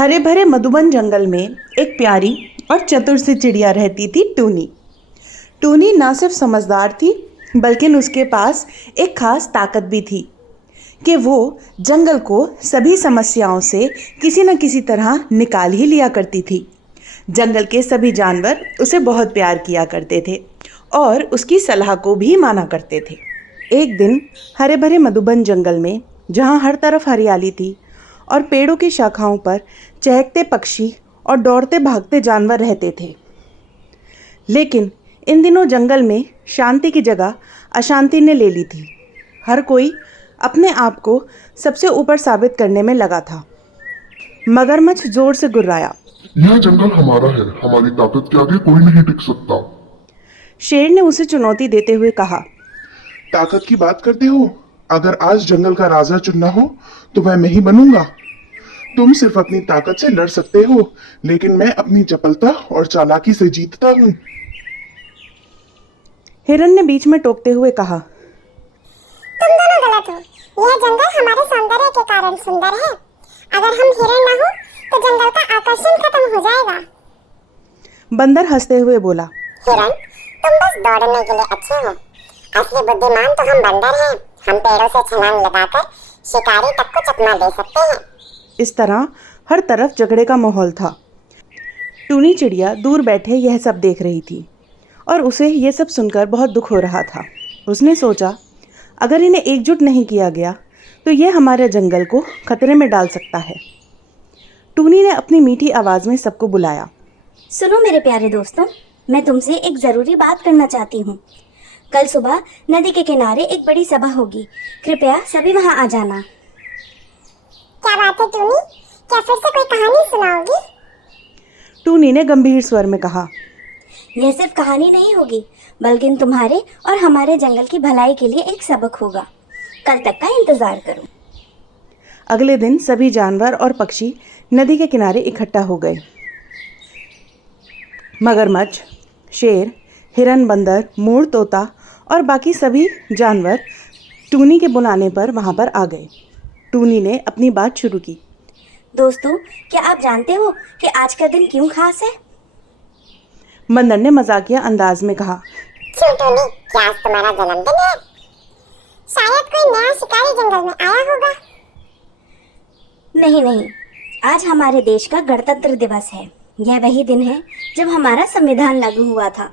हरे भरे मधुबन जंगल में एक प्यारी और चतुर सी चिड़िया रहती थी, टूनी। टूनी ना सिर्फ समझदार थी, बल्कि उसके पास एक खास ताकत भी थी कि वो जंगल को सभी समस्याओं से किसी न किसी तरह निकाल ही लिया करती थी। जंगल के सभी जानवर उसे बहुत प्यार किया करते थे और उसकी सलाह को भी माना करते थे। एक दिन हरे भरे मधुबन जंगल में, जहाँ हर तरफ हरियाली थी और पेड़ों की शाखाओं पर चहकते पक्षी और दौड़ते भागते जानवर रहते थे, लेकिन इन दिनों जंगल में शांति की जगह अशांति ने ले ली थी। हर कोई अपने आप को सबसे ऊपर साबित करने में लगा था। मगरमच्छ जोर से गुर्राया, यह जंगल हमारा है, हमारी ताकत के आगे कोई नहीं टिक सकता। शेर ने उसे चुनौती देते हुए कहा, ताकत की बात करते हो? अगर आज जंगल का राजा चुनना हो तो वह मैं ही बनूंगा। तुम सिर्फ अपनी ताकत से लड़ सकते हो, लेकिन मैं अपनी चपलता और चालाकी से जीतता हूँ। हिरन ने बीच में टोकते हुए कहा, तुम दोनों गलत हो। यह जंगल हमारे सौंदर्य के कारण सुंदर है। अगर हम हिरन न हो तो जंगल का आकर्षण खत्म हो जाएगा। बंदर हंसते हुए बोला, हिरन, तुम बस दौड़ने के लिए अच्छे हो। असली बुद्धिमान तो हम बंदर हैं। हम पेड़ों से छलांग लगाकर शिकारी तक को चकमा दे सकते हैं। इस तरह हर तरफ झगड़े का माहौल था। टूनी चिड़िया दूर बैठे यह सब देख रही थी और उसे यह सब सुनकर बहुत दुख हो रहा था। उसने सोचा, अगर इन्हें एकजुट नहीं किया गया तो यह हमारे जंगल को खतरे में डाल सकता है। टूनी ने अपनी मीठी आवाज़ में सबको बुलाया, सुनो मेरे प्यारे दोस्तों, मैं तुमसे एक ज़रूरी बात करना चाहती हूँ। कल सुबह नदी के किनारे एक बड़ी सभा होगी। कृपया सभी वहाँ आ जाना। क्या बात है टूनी? क्या फिर से कोई कहानी सुनाओगी? टूनी ने गंभीर स्वर में कहा, यह सिर्फ कहानी नहीं होगी, बल्कि तुम्हारे और हमारे जंगल की भलाई के लिए एक सबक होगा। कल तक का इंतज़ार करो। अगले दिन सभी जानवर और पक्षी नदी के किनारे इकट्ठा हो गए। मगरमच्छ, शेर, हिरन, बंदर, मोर, तोता और बाकी सभी जानवर टूनी के बुलाने पर वहाँ पर आ गए। टूनी ने अपनी बात शुरू की, दोस्तों, क्या आप जानते हो कि आज का दिन क्यों खास है? बंदर ने मजाकिया अंदाज में कहा, क्यों टूनी, क्या आज तुम्हारा जन्मदिन है? शायद कोई नया शिकारी जंगल में आया होगा। नहीं, आज हमारे देश का गणतंत्र दिवस है। यह वही दिन है जब हमारा संविधान लागू हुआ था।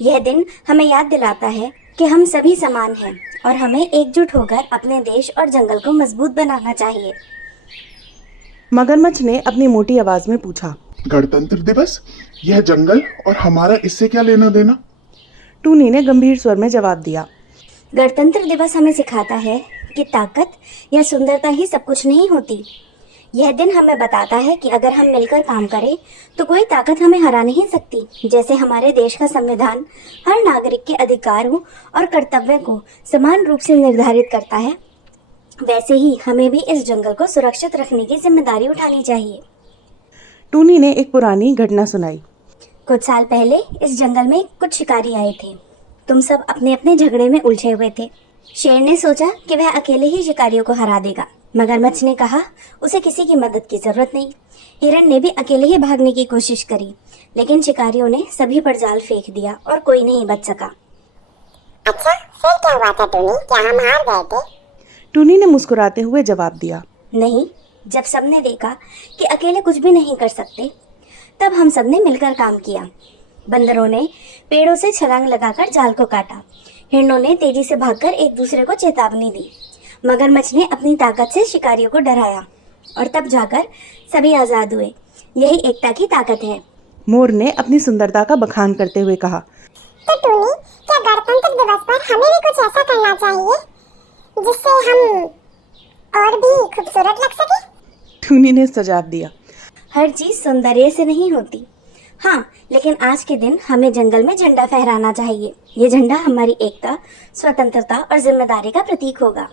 यह दिन हमें याद दिलाता है कि हम सभी समान हैं और हमें एकजुट होकर अपने देश और जंगल को मजबूत बनाना चाहिए। मगरमच्छ ने अपनी मोटी आवाज में पूछा, गणतंत्र दिवस? यह जंगल और हमारा इससे क्या लेना देना? टूनी ने गंभीर स्वर में जवाब दिया, गणतंत्र दिवस हमें सिखाता है कि ताकत या सुंदरता ही सब कुछ नहीं होती। यह दिन हमें बताता है कि अगर हम मिलकर काम करें तो कोई ताकत हमें हरा नहीं सकती। जैसे हमारे देश का संविधान हर नागरिक के अधिकारों और कर्तव्य को समान रूप से निर्धारित करता है, वैसे ही हमें भी इस जंगल को सुरक्षित रखने की जिम्मेदारी उठानी चाहिए। टूनी ने एक पुरानी घटना सुनाई। कुछ साल पहले इस जंगल में कुछ शिकारी आए थे। तुम सब अपने अपने झगड़े में उलझे हुए थे। शेर ने सोचा कि वह अकेले ही शिकारियों को हरा देगा। मगरमच्छ ने कहा उसे किसी की मदद की जरूरत नहीं। हिरन ने भी अकेले ही भागने की कोशिश करी, लेकिन शिकारियों ने सभी पर जाल फेंक दिया और कोई नहीं बच सका। अच्छा, फिर क्या हुआ था टूनी? क्या हम हार गए थे? टूनी ने मुस्कुराते हुए जवाब दिया, नहीं, जब सबने देखा कि अकेले कुछ भी नहीं कर सकते, तब हम सबने मिलकर काम किया। बंदरों ने पेड़ों से छलांग लगाकर जाल को काटा। हिरणों ने तेजी से भागकर एक दूसरे को चेतावनी दी। मगरमच्छ ने अपनी ताकत से शिकारियों को डराया और तब जाकर सभी आज़ाद हुए। यही एकता की ताकत है। मोर ने अपनी सुंदरता का बखान करते हुए कहा, तो टूनी, क्या गणतंत्र दिवस पर हमें भी कुछ ऐसा करना चाहिए जिससे हम और भी खूबसूरत लग सके? टूनी ने सुझाव दिया, हर चीज़ सौंदर्य से नहीं होती। हाँ, लेकिन आज के दिन हमें जंगल में झंडा फहराना चाहिए। ये झंडा हमारी एकता, स्वतंत्रता और जिम्मेदारी का प्रतीक होगा।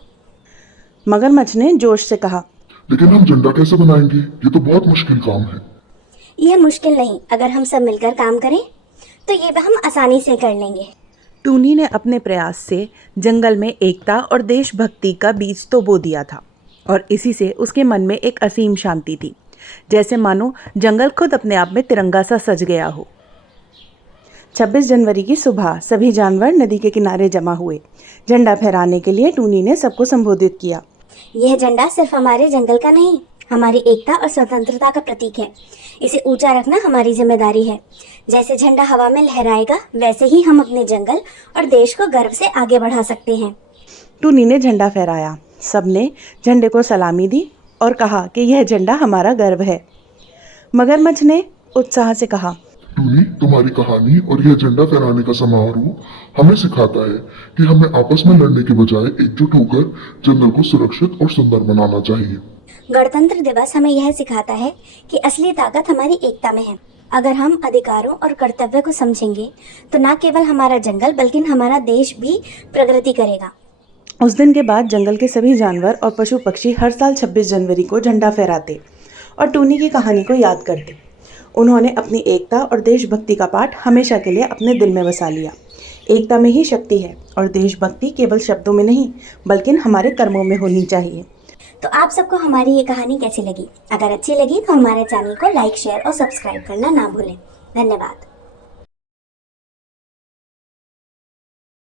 मगरमच्छ ने जोश से कहा, लेकिन हम झंडा कैसे बनाएंगे? ये तो बहुत मुश्किल काम है। यह मुश्किल नहीं, अगर हम सब मिलकर काम करें तो ये हम आसानी से कर लेंगे। टूनी ने अपने प्रयास से जंगल में एकता और देशभक्ति का बीज तो बो दिया था और इसी से उसके मन में एक असीम शांति थी। जैसे मानो जंगल खुद अपने आप में तिरंगा सा सज गया हो। 26 जनवरी की सुबह सभी जानवर नदी के किनारे जमा हुए। झंडा फहराने के लिए टूनी ने सबको संबोधित किया। यह झंडा सिर्फ हमारे जंगल का नहीं, हमारी एकता और स्वतंत्रता का प्रतीक है। इसे ऊंचा रखना हमारी जिम्मेदारी है। जैसे झंडा हवा में लहराएगा, वैसे ही हम अपने जंगल और देश को गर्व से आगे बढ़ा सकते हैं। टूनी ने झंडा फहराया। सबने झंडे को सलामी दी और कहा कि यह झंडा हमारा गर्व है। मगरमच्छ ने उत्साह से कहा, टूनी, तुम्हारी कहानी और यह झंडा फहराने का समारोह हमें सिखाता है कि हमें आपस में लड़ने के बजाय एकजुट होकर जंगल को सुरक्षित और सुंदर बनाना चाहिए। गणतंत्र दिवस हमें यह सिखाता है कि असली ताकत हमारी एकता में है। अगर हम अधिकारों और कर्तव्य को समझेंगे तो न केवल हमारा जंगल बल्कि हमारा देश भी प्रगति करेगा। उस दिन के बाद जंगल के सभी जानवर और पशु पक्षी हर साल 26 जनवरी को झंडा फहराते और टूनी की कहानी को याद करते। उन्होंने अपनी एकता और देशभक्ति का पाठ हमेशा के लिए अपने दिल में बसा लिया। एकता में ही शक्ति है और देशभक्ति केवल शब्दों में नहीं बल्कि हमारे कर्मों में होनी चाहिए। तो आप सबको हमारी ये कहानी कैसी लगी? अगर अच्छी लगी तो हमारे चैनल को लाइक, शेयर और सब्सक्राइब करना ना भूलें। धन्यवाद।